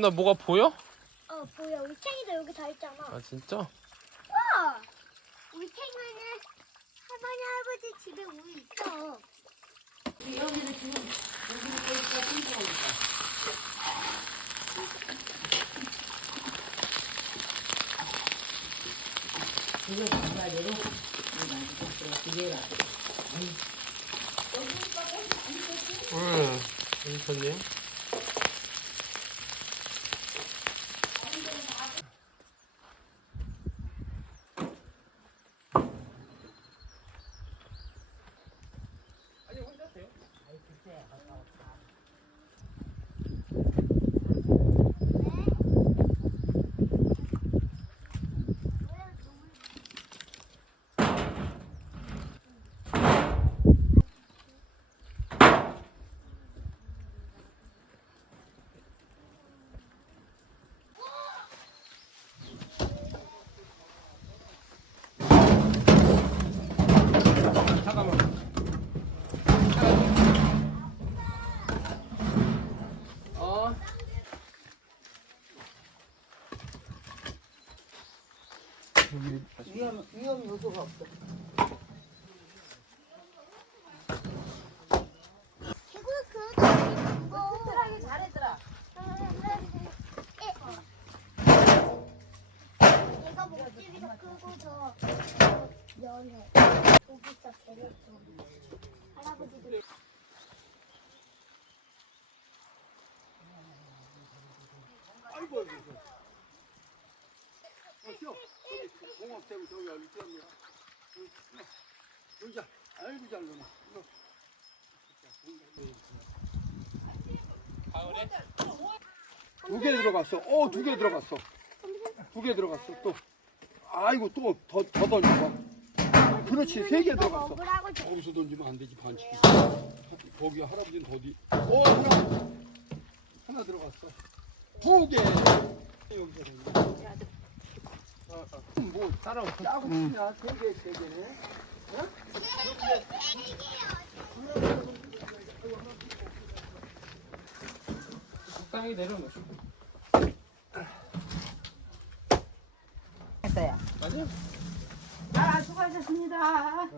태연아 뭐가 보여? 보여. 우리 챙이도 여기 다 있잖아. 아 진짜? 와! 우리 챙이는 할머니 할아버지 집에 우유 있어. 여기는 지금 여기는 거기가 ting거니까. 이거 장가지로 이게 응. 괜찮네. 잠깐만. 위험 요소가 없어. 튼튼하게 잘했더라. 얘가 목줄이 더 크고 더 연해. 고기가 제일 좀. 할아버지도. 아이고, 저기 공업대고 저기 어디 있습니다. 여기자, 아이고 잘 노네. 가을에? 두 개 들어갔어. 두 개 들어갔어. 두 개 들어갔어. 또, 아이고 또 더 던져봐. 그렇지, 세 개 들어갔어. 먹으라고 줘. 거기서 던지면 안 되지 반칙이. 거기 할아버지는 더디. 하나 들어갔어. 두 개. 여기서 뭐 따라오고. 짜고 치냐? 세 개네. 적당히 내려놓으시고. 했어요. 맞아? 아, 수고하셨습니다.